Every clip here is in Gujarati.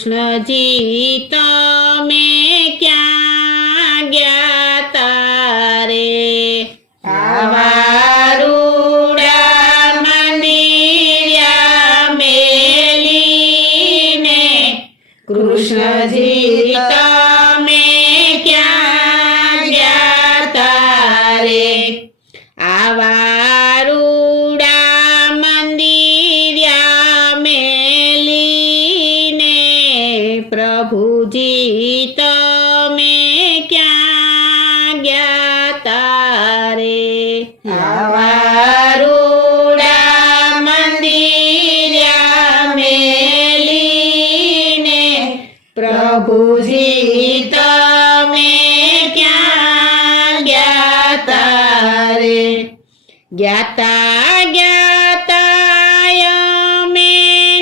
કૃષ્ણજી તમે ક્યાં ગયા તારે? આવા રૂડા મંદિર્યા મેલીને કૃષ્ણજી તમે ક્યાં ગયા તારે? આવા રૂડા મંદિર્યા મેલીને પ્રભુજી તમે ક્યાં ગયા તારે? આવા રૂડા મંદિર્યા મેલીને પ્રભુજી તમે ક્યાં ગયા તારે? જ્ઞાતા જ્ઞાતા અમે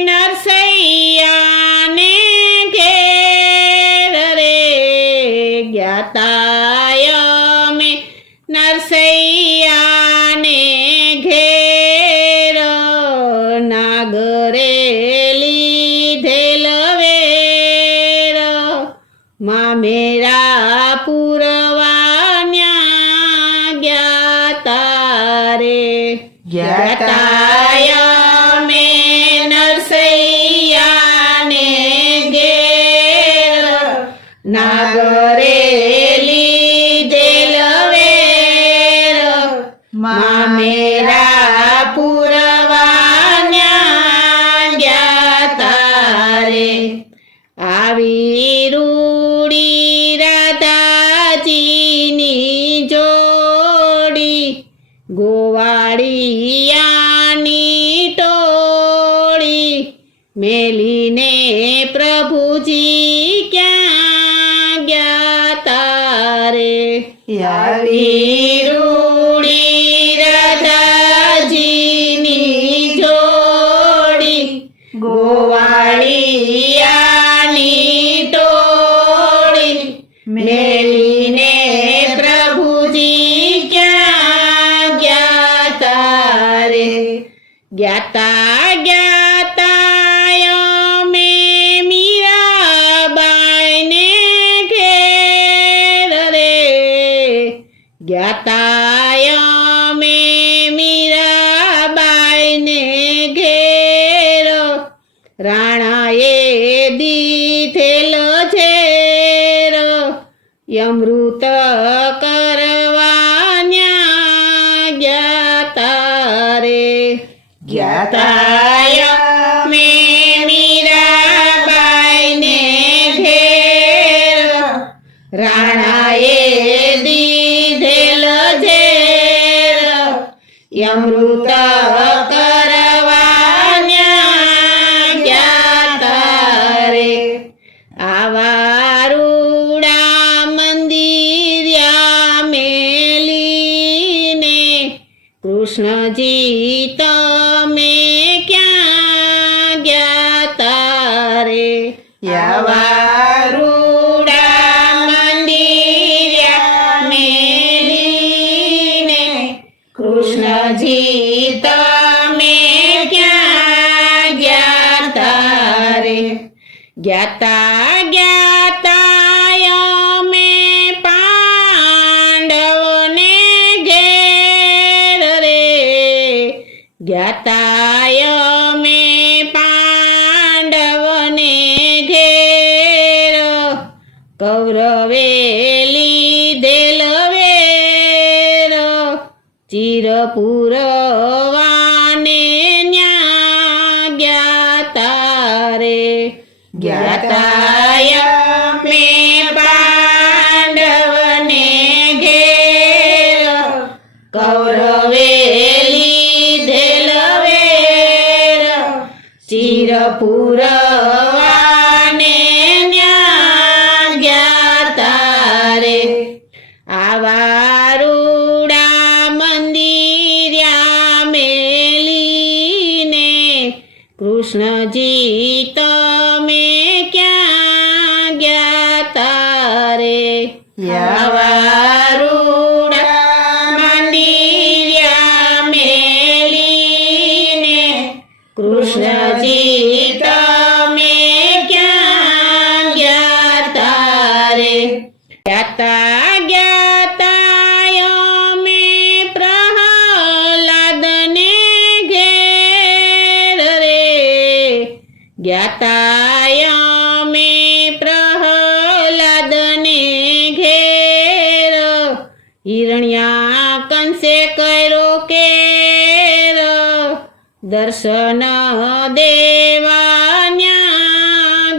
નરસૈયાને ઘેર રે, જ્ઞાતા અમે નરસૈયાને ઘેર, નાગરે લીધેલ વેર, મામેરા પુરવાન્યા ગયા તારે? જ્ઞાતા અમે નરસૈયાને ઘેર, નાગરે લીધેલ વેર, મામેરા પુરવાન્યા ગયા તારે? આવી રૂડી રાધાજીની જોડી, ગોવાળિયાની ટોળી, મેલીને પ્રભુજી ક્યાં ગયા તારે? આવી રૂડી રાધાજીની જોડી, ગોવાળિયાની ટોળી, મેલીને પ્રભુજી ક્યાં ગયા તારે? જ્ઞાતા જ્ઞાતા અમે મીરાબાઈને ઘેર રે, જ્ઞાતા અમે મીરાબાઈને ઘેર, રાણાએ દીધેલ ઝેર, અમૃત કરવાન્યા ગયા તારે? જ્ઞાતા અમે મીરાબાઈને ઘેર, રાણાએ દીધેલ ઝેર, અમૃત કરવાન્યા ગયા તારે? આવા રૂડા મંદિર્યા મેલીને કૃષ્ણજી તમે ક્યાં ગયા તારે? આવા રૂડા મંદિર્યા મેલીને કૃષ્ણજી તમે ક્યાં ગયા તારે? જ્ઞાતા જ્ઞાતા અમે પાંડવોને ઘેર રે, જ્ઞાતા અમે પાંડવને ઘેર, કૌરવે લીધેલ વેર, ચિરપુરવાને ન્યા ગયા તારે? જ્ઞાતા અમે પાંડવને ઘેર, કૌરવે લીધેલ વેર, ચિરપુરવાને ન્યા ગયા તારે? આવા રૂડા મંદિર્યા મેલીને કૃષ્ણજી તમે ક્યાં ગયા તારે? આવા રૂડા મંદિર્યા મેલીને કૃષ્ણજી તમે ક્યાં જ્ઞાતા અમે પ્રહલાદને ઘેર, હિરણ્યા કંસે કર્યો કેર, દર્શન દેવાન્યા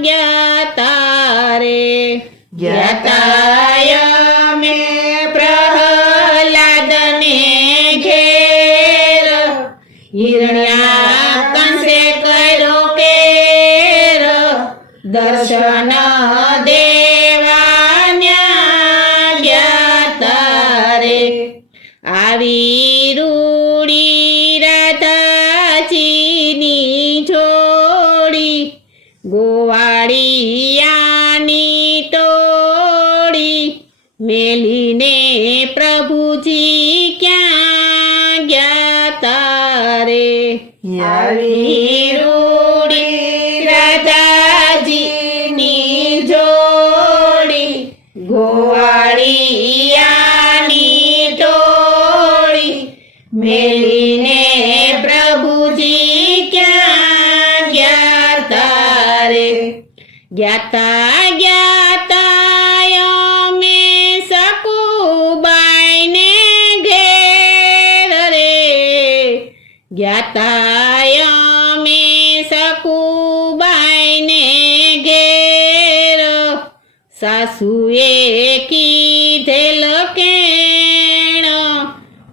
જ્ઞાતા રે. જ્ઞાતા અમે પ્રહલાદને ઘેર, હિરણ્યા કંસે કર્યો કેર, દર્શન દેવાન્યા જ્ઞાતા રે. આવી રૂડી રાધાજીની જોડી, ગોવાળિયાની ટોળી, મેલીને પ્રભુજી ક્યાં જ્ઞાતા રે. આવી રૂડી રાધાજીની જોડી, ગોવાળિયાની ટોળી, મેલીને પ્રભુજી ક્યાં જ્ઞાતા રે. જ્ઞાતા જ્ઞાતા અમે સકુબાઈને ઘેર રે, જ્ઞાતા અમે સકુબાઈને ઘેર, સાસુએ કીધેલ કેણ,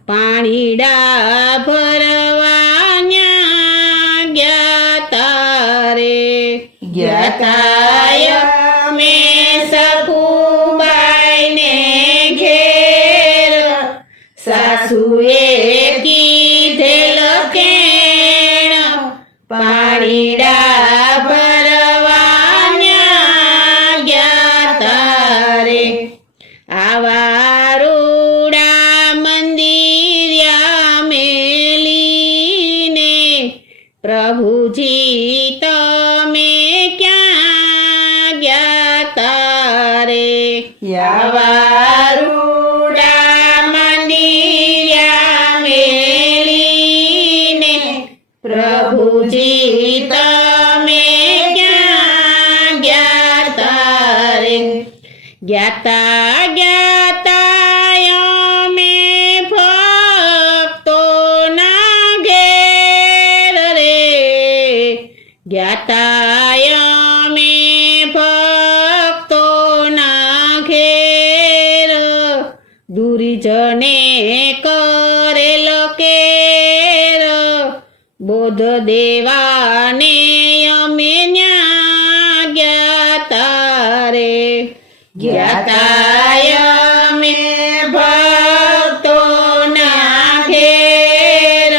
પાણીડા ભરવાન્યા જ્ઞાતા રે. જ્ઞાતા અમે સકુબાઈને ઘેર, સાસુએ કીધેલ કેણ, પાણીડા ભરવાન્યા જ્ઞાતા રે. આવા રૂડા મંદિર્યા મેલીને, પ્રભુજી તમે ક્યાં જ્ઞાતા રે. આવા રૂડા મંદિર્યા મેલીને, પ્રભુજી તમે ક્યાં જ્ઞાતા રે. જ્ઞાતા જ્ઞાતા અમે ભક્તોના ઘેર રે, જ્ઞાતા અમે ભક્તોના ઘેર, દુર્જને કરેલ કેર, બોધ દેવાને અમે ન્યા જ્ઞાતા રે. જ્ઞાતા અમે ભક્તોના ઘેર,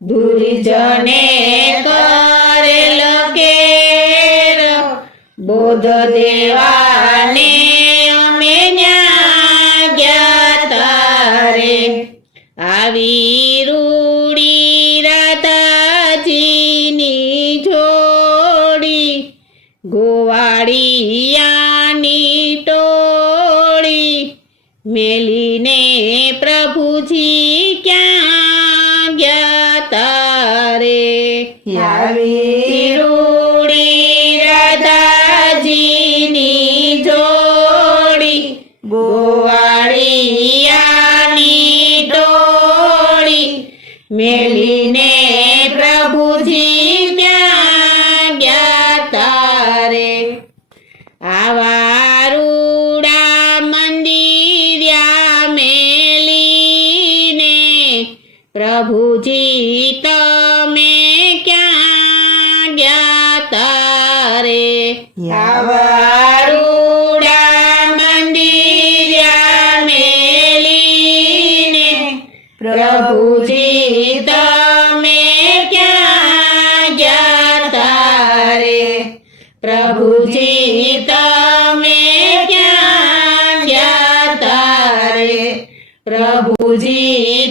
દુર્જને કરેલ કેર, બોધ દેવાને અમે ન્યા જ્ઞાતા રે. આવી રૂડી રાધાજીની જોડી, ગોવાળિયાની ટોળી, મેલીને પ્રભુજી ક્યાં જ્ઞાતા રે. આવી રૂડી રાધાજીની જોડી, ગોવાળિયાની ટોળી, મેલીને પ્રભુજી ક્યાં જ્ઞાતા રે. આવા રૂડા મંદિર્યા મેલીને, પ્રભુજી તમે ક્યાં જ્ઞાતા રે. આવા રૂડા મંદિર્યા મેલીને, પ્રભુજી તમે ક્યાં જ્ઞાતા રે. પ્રભુજી તમે ક્યાં જ્ઞાતા રે. પ્રભુજી